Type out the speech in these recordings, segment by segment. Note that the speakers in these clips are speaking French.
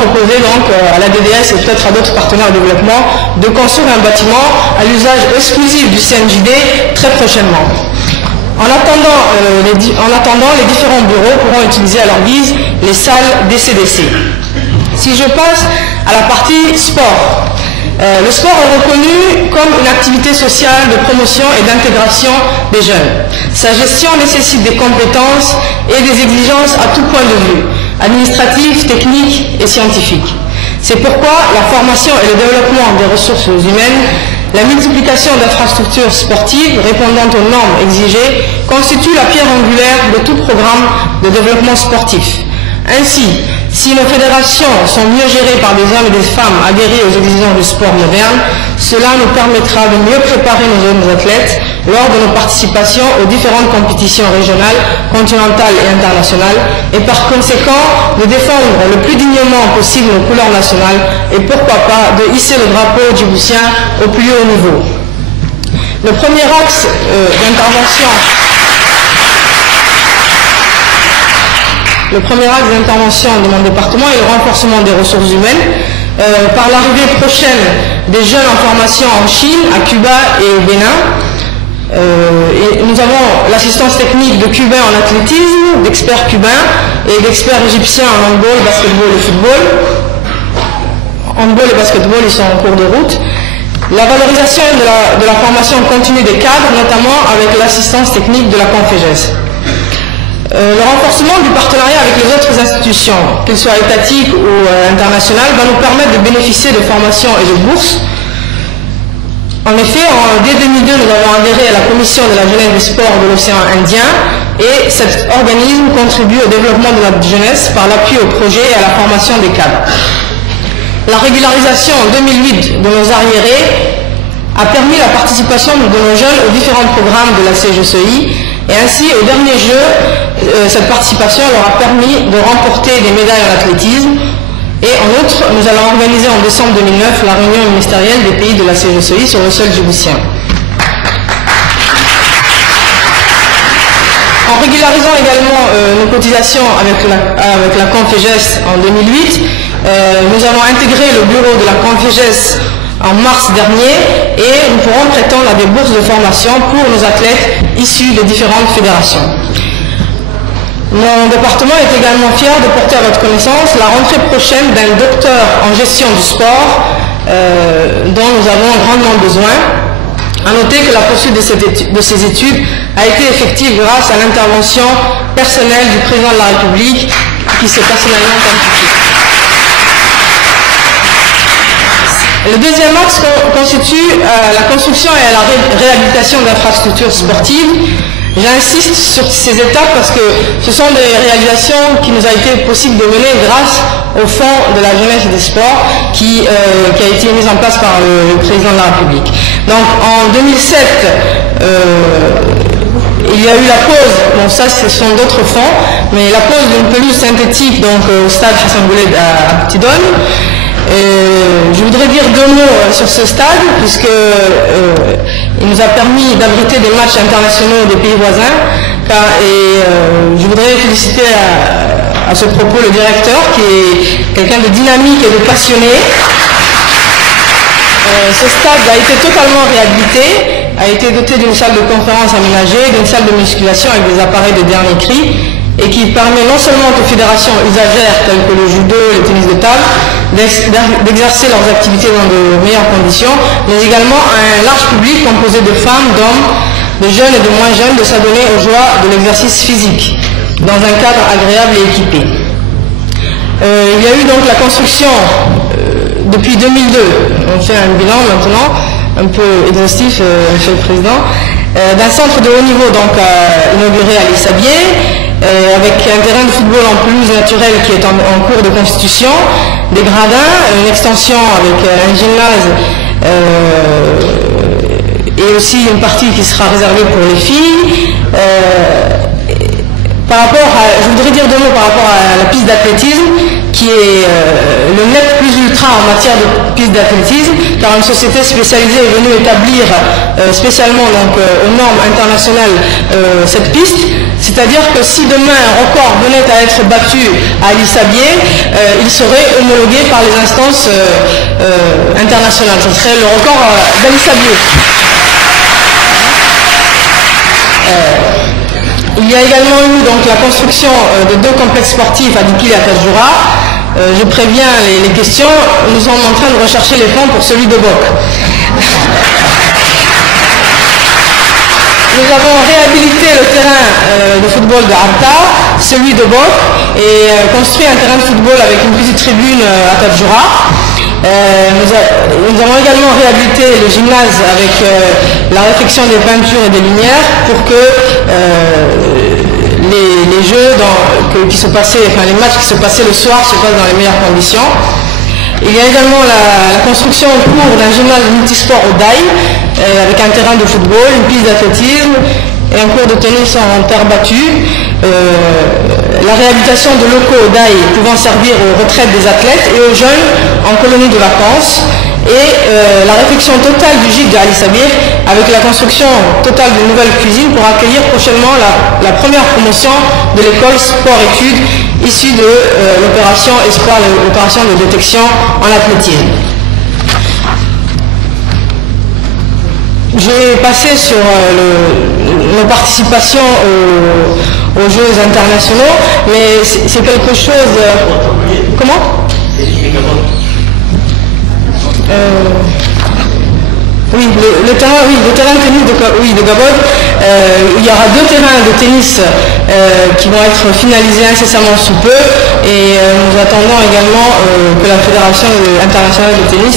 proposer donc à la DDS et peut-être à d'autres partenaires de développement de construire un bâtiment à l'usage exclusif du CNJD très prochainement. En attendant, les différents bureaux pourront utiliser à leur guise les salles DCDC. Si je passe à la partie sport, le sport est reconnu comme une activité sociale de promotion et d'intégration des jeunes. Sa gestion nécessite des compétences et des exigences à tout point de vue, administratif, technique et scientifique. C'est pourquoi la formation et le développement des ressources humaines, la multiplication d'infrastructures sportives répondant aux normes exigées constitue la pierre angulaire de tout programme de développement sportif. Ainsi, si nos fédérations sont mieux gérées par des hommes et des femmes aguerris aux exigences du sport moderne, cela nous permettra de mieux préparer nos jeunes athlètes lors de nos participations aux différentes compétitions régionales, continentales et internationales, et par conséquent de défendre le plus dignement possible nos couleurs nationales et pourquoi pas de hisser le drapeau djiboutien au plus haut niveau. Le premier axe d'intervention de mon département est le renforcement des ressources humaines par l'arrivée prochaine des jeunes en formation en Chine, à Cuba et au Bénin. Et nous avons l'assistance technique de Cubains en athlétisme, d'experts cubains et d'experts égyptiens en handball, basketball et football. Handball et basketball, ils sont en cours de route. La valorisation de la formation continue des cadres, notamment avec l'assistance technique de la Conféges. Le renforcement du partenariat avec les autres institutions, qu'elles soient étatiques ou internationales, va nous permettre de bénéficier de formations et de bourses. En effet, dès 2002, nous avons adhéré à la Commission de la jeunesse des sports de l'océan Indien et cet organisme contribue au développement de la jeunesse par l'appui au projet et à la formation des cadres. La régularisation en 2008 de nos arriérés a permis la participation de nos jeunes aux différents programmes de la CGCI et ainsi, au dernier jeu, cette participation leur a permis de remporter des médailles en athlétisme. Et en outre, nous allons organiser en décembre 2009 la réunion ministérielle des pays de la CGCI sur le sol djiboutien. En régularisant également nos cotisations avec la Conféges en 2008, nous avons intégré le bureau de la Conféges en mars dernier et nous pourrons prétendre à des bourses de formation pour nos athlètes issus de différentes fédérations. Mon département est également fier de porter à votre connaissance la rentrée prochaine d'un docteur en gestion du sport dont nous avons grandement besoin. À noter que la poursuite de ces études a été effective grâce à l'intervention personnelle du président de la République qui s'est personnellement impliqué. Le deuxième axe constitue la construction et la réhabilitation d'infrastructures sportives. J'insiste sur ces étapes parce que ce sont des réalisations qui nous a été possible de mener grâce au Fonds de la jeunesse et des sports qui a été mis en place par le président de la République. Donc en 2007, il y a eu la pose, bon ça ce sont d'autres fonds, mais la pose d'une pelouse synthétique donc, au stade Hassan Bouled à Petitdonne. Je voudrais dire deux mots sur ce stade, puisque il nous a permis d'abriter des matchs internationaux des pays voisins. Et je voudrais féliciter à ce propos le directeur, qui est quelqu'un de dynamique et de passionné. Ce stade a été totalement réhabilité, a été doté d'une salle de conférence aménagée, d'une salle de musculation avec des appareils de dernier cri, et qui permet non seulement aux fédérations usagères telles que le judo et le tennis de table d'exercer leurs activités dans de meilleures conditions, mais également à un large public composé de femmes, d'hommes, de jeunes et de moins jeunes de s'adonner aux joies de l'exercice physique dans un cadre agréable et équipé. Il y a eu donc la construction depuis 2002, on fait un bilan maintenant un peu exhaustif, Monsieur le Président, d'un centre de haut niveau donc inauguré à l'Issabier, avec un terrain de football en pelouse naturelle qui est en cours de constitution, des gradins, une extension avec un gymnase et aussi une partie qui sera réservée pour les filles. Je voudrais dire deux mots par rapport à la piste d'athlétisme, qui est le net plus ultra en matière de piste d'athlétisme, car une société spécialisée est venue établir spécialement donc, aux normes internationales cette piste. C'est-à-dire que si demain un record venait à être battu à Ali Sabier, il serait homologué par les instances internationales. Ce serait le record d'Ali Sabier. Il y a également eu donc la construction de 2 complexes sportifs à Dikili et à Tadjoura. Je préviens les questions, nous sommes en train de rechercher les fonds pour celui de Bok. Nous avons réhabilité le terrain de football de Arta, celui de Bok, et construit un terrain de football avec une petite tribune à Tadjoura. Nous avons également réhabilité le gymnase avec la réfection des peintures et des lumières pour que les jeux qui se passaient, enfin les matchs qui se passaient le soir se passent dans les meilleures conditions. Il y a également la construction en cours d'un gymnase multisport au Daï, avec un terrain de football, une piste d'athlétisme et un cours de tennis en terre battue. La réhabilitation de locaux au Daï pouvant servir aux retraites des athlètes et aux jeunes en colonie de vacances. Et la réfection totale du gîte de Ali Sabir avec la construction totale d'une nouvelle cuisine pour accueillir prochainement la première promotion de l'école sport-études issue de l'opération Espoir, l'opération de détection en athlétisme. Je vais passer sur nos participations aux Jeux internationaux, mais c'est quelque chose... Comment ? Oui, le terrain de tennis de Gabon. Il y aura 2 terrains de tennis qui vont être finalisés incessamment sous peu, et nous attendons également que la Fédération internationale de tennis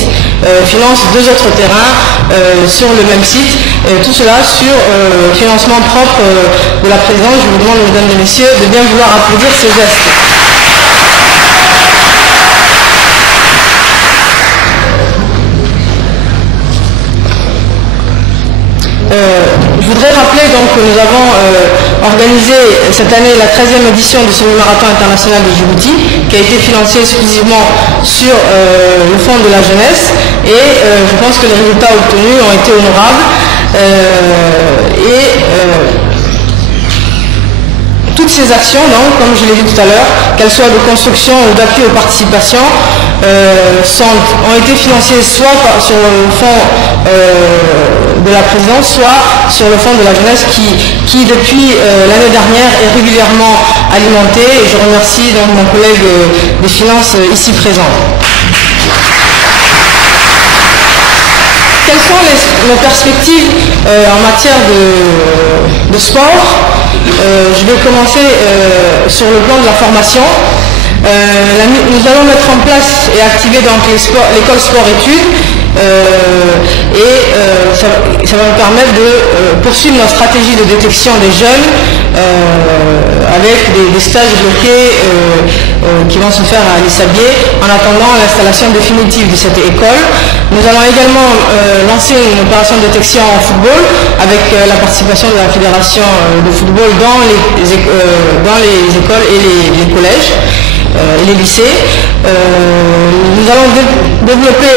finance 2 autres terrains sur le même site, tout cela sur financement propre de la présidence. Je vous demande, mesdames et messieurs, de bien vouloir applaudir ce geste. Je voudrais rappeler donc que nous avons organisé cette année la 13e édition du semi-marathon international de Djibouti, qui a été financé exclusivement sur le fonds de la jeunesse, et je pense que les résultats obtenus ont été honorables. Toutes ces actions, donc, comme je l'ai dit tout à l'heure, qu'elles soient de construction ou d'appui aux participations, ont été financées soit sur le fonds de la présidence, soit sur le fonds de la jeunesse qui depuis l'année dernière est régulièrement alimenté, et je remercie donc mon collègue des finances ici présent. Quelles sont nos perspectives en matière de sport ? Je vais commencer sur le plan de la formation. Nous allons mettre en place et activer donc l'école sport-études, ça va nous permettre de poursuivre notre stratégie de détection des jeunes avec des stages bloqués qui vont se faire à Ali Sabier en attendant l'installation définitive de cette école. Nous allons également lancer une opération de détection en football avec la participation de la fédération de football dans les écoles et les collèges et les lycées. Nous allons développer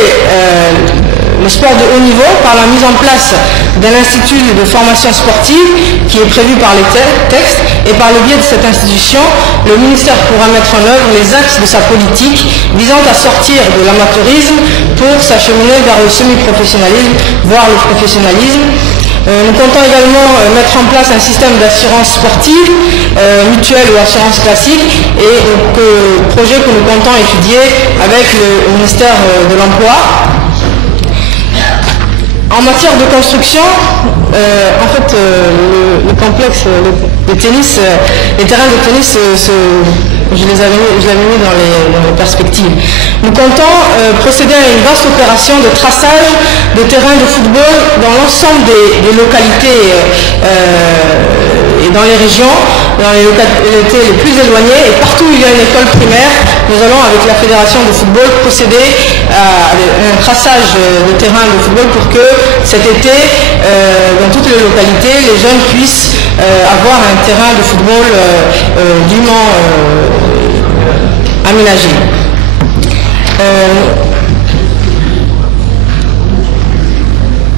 le sport de haut niveau par la mise en place d'un institut de formation sportive qui est prévu par les textes, et par le biais de cette institution, le ministère pourra mettre en œuvre les axes de sa politique visant à sortir de l'amateurisme pour s'acheminer vers le semi-professionnalisme, voire le professionnalisme. Nous comptons également mettre en place un système d'assurance sportive, mutuelle ou assurance classique, et projet que nous comptons étudier avec le ministère de l'Emploi. En matière de construction, en fait, le complexe de tennis, les terrains de tennis, je l'avais mis dans les perspectives. Nous comptons procéder à une vaste opération de traçage de terrains de football dans l'ensemble des localités et dans les régions, dans les localités les plus éloignées, et partout où il y a une école primaire, nous allons avec la fédération de football procéder à un traçage de terrains de football pour que cet été, dans toutes les localités, les jeunes puissent avoir un terrain de football dûment aménagé.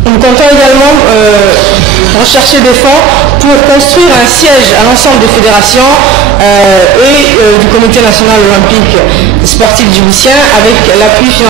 Nous comptons également rechercher des fonds pour construire un siège à l'ensemble des fédérations et du Comité national olympique sportif djiboutien avec l'appui financier